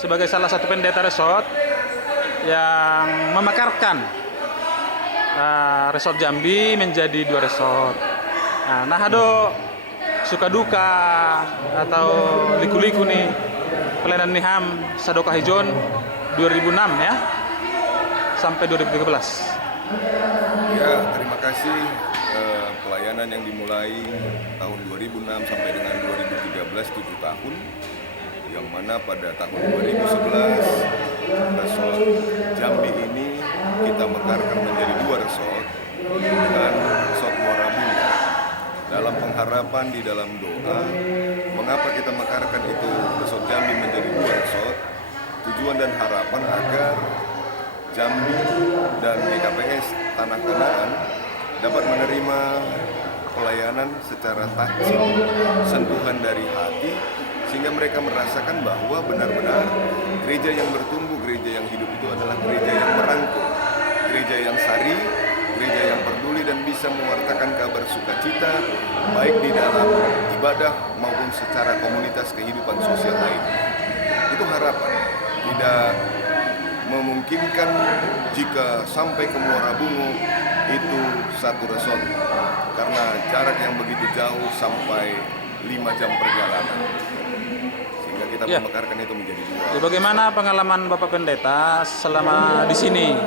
sebagai salah satu pendeta resort yang memakarkan resort Jambi menjadi 2 resort. Nah, ada suka duka atau liku-liku nih pelayanan Niham Sadoka Hijon 2006 ya sampai 2013. Ya, terima kasih. Pelayanan yang dimulai tahun 2006 sampai dengan 2013 7 tahun, yang mana pada tahun 2011 resort Jambi ini kita mekarkan menjadi 2 resort dengan resort Muara Bunda. Dalam pengharapan di dalam doa, mengapa kita mekarkan itu resort Jambi menjadi 2 resort? Tujuan dan harapan agar Jambi dan GKPS Tanah Kanaan dapat menerima pelayanan secara takjil, sentuhan dari hati, sehingga mereka merasakan bahwa benar-benar gereja yang bertumbuh, gereja yang hidup itu adalah gereja yang merangkul, gereja yang sari, gereja yang peduli dan bisa mewartakan kabar sukacita, baik di dalam ibadah maupun secara komunitas kehidupan sosial lain. Itu harapan, tidak memungkinkan jika sampai ke Muara Bungo itu 1 resort karena jarak yang begitu jauh sampai 5 jam perjalanan, sehingga kita memekarkan itu menjadi 2. Ya, bagaimana pengalaman Bapak Pendeta selama di sini?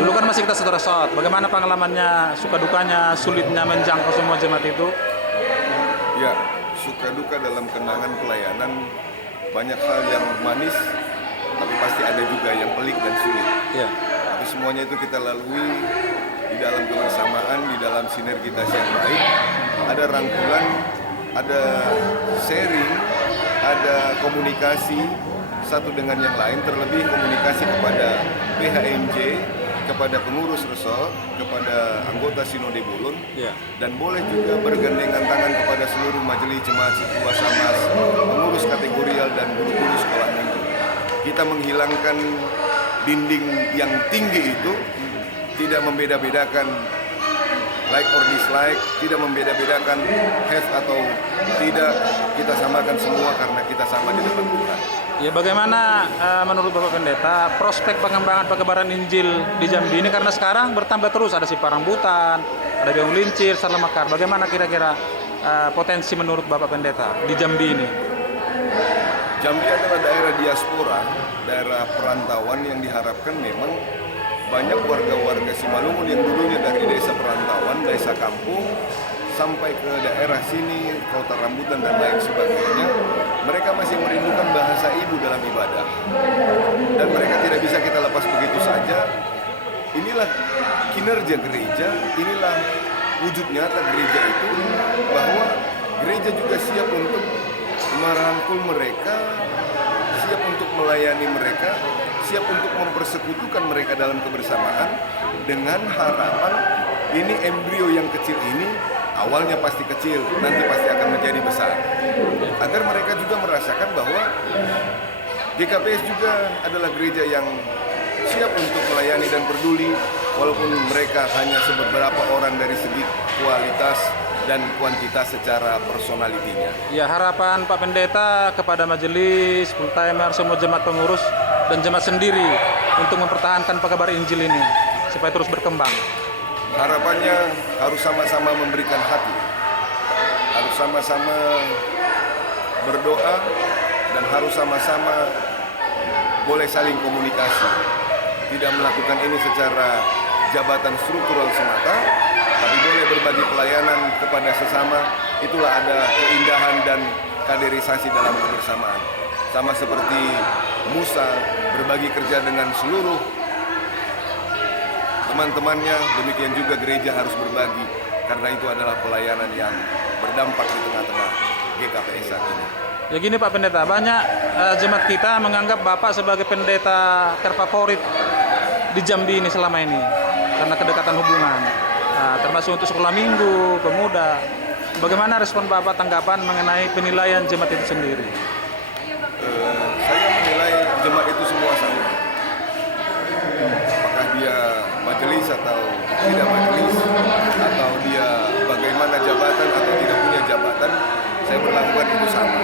Dulu kan masih kita 1 resort. Bagaimana pengalamannya, suka dukanya, sulitnya menjangkau semua jemaat itu? Ya, suka duka dalam kenangan pelayanan, banyak hal yang manis, tapi pasti ada juga yang pelik dan sulit. Ya. Tapi semuanya itu kita lalui di dalam kebersamaan, di dalam sinergitas yang baik. Ada rangkulan, ada sharing, ada komunikasi satu dengan yang lain, terlebih komunikasi kepada PHMJ, kepada pengurus resort, kepada anggota Sinode Bolon, dan boleh juga bergandengan tangan kepada seluruh majelis jemaat Setua Samas, pengurus kategorial dan guru-guru sekolah minggu. Kita menghilangkan dinding yang tinggi itu, tidak membeda-bedakan like or dislike, tidak membeda-bedakan have atau tidak, kita samakan semua karena kita sama di depan Tuhan. Ya, bagaimana menurut Bapak Pendeta prospek pengembangan pekebaran Injil di Jambi ini, karena sekarang bertambah terus, ada Siparang Butan, ada Biung Lincir, Sarla Mekar. Bagaimana kira-kira potensi menurut Bapak Pendeta di Jambi ini? Jambi adalah daerah diaspora, daerah perantauan yang diharapkan memang banyak warga-warga Simalungun yang dulunya dari desa perantauan, desa kampung, sampai ke daerah sini, Kota Rambutan dan lain sebagainya, mereka masih merindukan bahasa ibu dalam ibadah. Dan mereka tidak bisa kita lepas begitu saja. Inilah kinerja gereja, inilah wujud nyata gereja itu, bahwa gereja juga siap untuk merangkul mereka, siap untuk melayani mereka, siap untuk mempersekutukan mereka dalam kebersamaan, dengan harapan ini embrio yang kecil ini awalnya pasti kecil, nanti pasti akan menjadi besar, agar mereka juga merasakan bahwa GKPS juga adalah gereja yang siap untuk melayani dan peduli, walaupun mereka hanya beberapa orang dari segi kualitas dan kuantitas secara personalitinya. Ya, harapan Pak Pendeta kepada majelis, full timer, semua jemaat pengurus dan jemaat sendiri untuk mempertahankan pekebar Injil ini supaya terus berkembang. Harapannya harus sama-sama memberikan hati, harus sama-sama berdoa, dan harus sama-sama boleh saling komunikasi. Tidak melakukan ini secara jabatan struktural semata, tapi boleh berbagi pelayanan kepada sesama. Itulah ada keindahan dan kaderisasi dalam kebersamaan. Sama seperti Musa berbagi kerja dengan seluruh teman-temannya, demikian juga gereja harus berbagi, karena itu adalah pelayanan yang berdampak di tengah-tengah GKPS saat ini. Ya gini Pak Pendeta, banyak jemaat kita menganggap Bapak sebagai pendeta terfavorit di Jambi ini selama ini karena kedekatan hubungan, termasuk untuk sekolah minggu, pemuda. Bagaimana respon Bapak, tanggapan mengenai penilaian jemaat itu sendiri? Saya menilai jemaat itu semua sama. Apakah dia majelis atau tidak majelis, atau dia bagaimana jabatan atau tidak punya jabatan, saya berlakukan itu sama.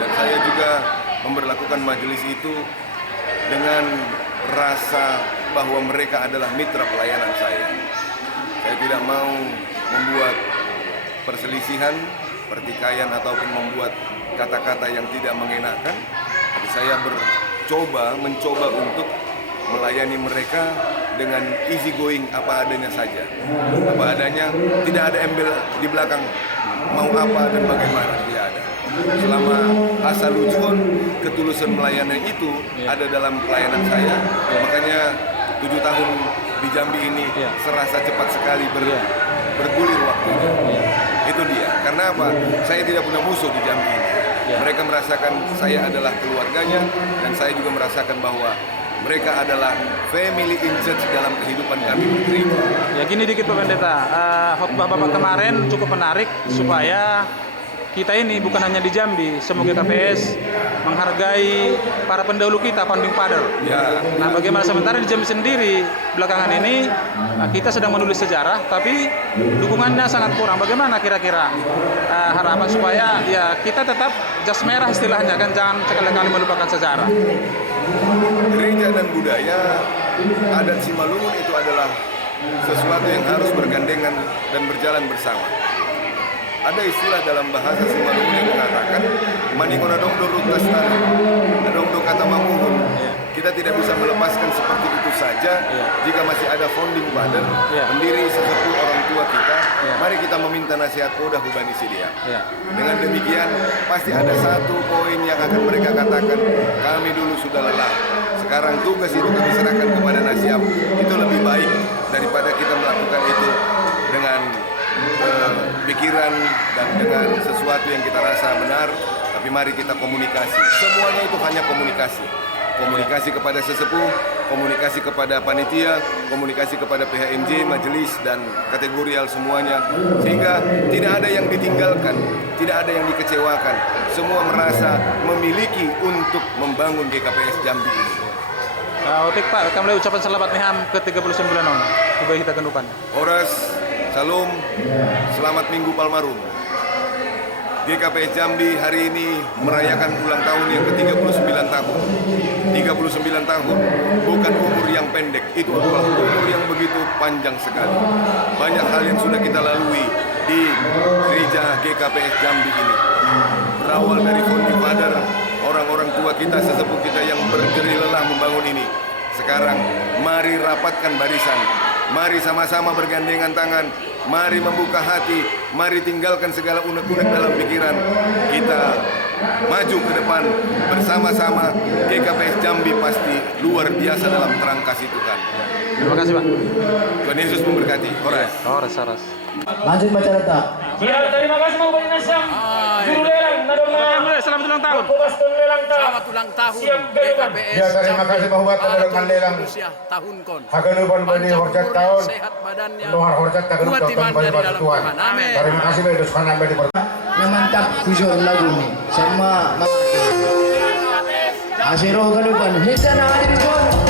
Dan saya juga memberlakukan majelis itu dengan rasa bahwa mereka adalah mitra pelayanan saya. Saya tidak mau membuat perselisihan, pertikaian ataupun membuat kata-kata yang tidak mengenakan. Tapi saya mencoba untuk melayani mereka dengan easy going, apa adanya saja. Apa adanya, tidak ada embel di belakang mau apa dan bagaimana, tidak ada. Selama asal ujuan ketulusan melayani itu ada dalam pelayanan saya, makanya 7 tahun di Jambi ini serasa cepat sekali bergulir waktunya. Itu dia. Karena apa? Saya tidak punya musuh di Jambi ini. Mereka merasakan saya adalah keluarganya, dan saya juga merasakan bahwa mereka adalah family in church dalam kehidupan kami bergereja. Ya gini dikit Pak Pendeta, khotbah Bapak kemarin cukup menarik supaya kita ini bukan hanya di Jambi, semoga KPS menghargai para pendahulu kita, founding father. Ya. Nah, bagaimana sementara di Jambi sendiri belakangan ini kita sedang menulis sejarah, tapi dukungannya sangat kurang. Bagaimana kira-kira harapan supaya ya kita tetap jas merah istilahnya, kan jangan sekali-kali melupakan sejarah. Gereja dan budaya adat Simalungun itu adalah sesuatu yang harus bergandengan dan berjalan bersama. Ada istilah dalam bahasa Simalungun yang mengatakan manikona dongdo rutas tanu, dongdo kata mamuhun. Kita tidak bisa melepaskan seperti itu saja. Jika masih ada founding father, pendiri sesepuh orang tua kita, mari kita meminta nasihat Oda Hubani Sidia. Dengan demikian pasti ada satu poin yang akan mereka katakan, kami dulu sudah lelah, sekarang tugas itu kami serahkan kepada Nasiab. Itu lebih baik daripada kita melakukan itu dengan pikiran dan dengan sesuatu yang kita rasa benar. Tapi mari kita komunikasi. Semuanya itu hanya komunikasi. Komunikasi kepada sesepuh, komunikasi kepada panitia, komunikasi kepada PHMJ, majelis, dan kategorial semuanya. Sehingga tidak ada yang ditinggalkan, tidak ada yang dikecewakan. Semua merasa memiliki untuk membangun GKPS Jambi ini. Otik Pak, kami ucapan selamat niham ke-39 on. Coba kita kendupan. Horas, salam, selamat Minggu Palmarum. GKPS Jambi hari ini merayakan ulang tahun yang ke-39 tahun. 39 tahun bukan umur yang pendek, itu adalah umur yang begitu panjang sekali. Banyak hal yang sudah kita lalui di gereja GKPS Jambi ini. Berawal dari founding father, orang-orang tua kita, sesepuh kita yang berjerih lelah membangun ini. Sekarang mari rapatkan barisan, mari sama-sama bergandengan tangan, mari membuka hati, mari tinggalkan segala unek-unek dalam pikiran. Kita maju ke depan bersama-sama. GKPS Jambi pasti luar biasa dalam terang kasih Tuhan. Terima kasih Pak. Tuhan Yesus memberkati. Horas. Horas. Lanjut baca letak. Ya, terima kasih Bang Bani Nasyam. Juru lelang, nadoma. Selamat ulang tahun. Kubaston lelang ta. Selamat ulang tahun Siap gadukan. GKPS Ya, terima kasih bahwa telah lelang tahun kon. haganupan bani horjat tahun Sehat badannya. nohar horjat taganu Kuat tahun iman bani dari batu dalam Tuhan. Tuhan. Amin. Terima kasih bani dos kanan bani Namantap kujo lagu ni sama Asiro ganupan. Hisa na hadirin ko.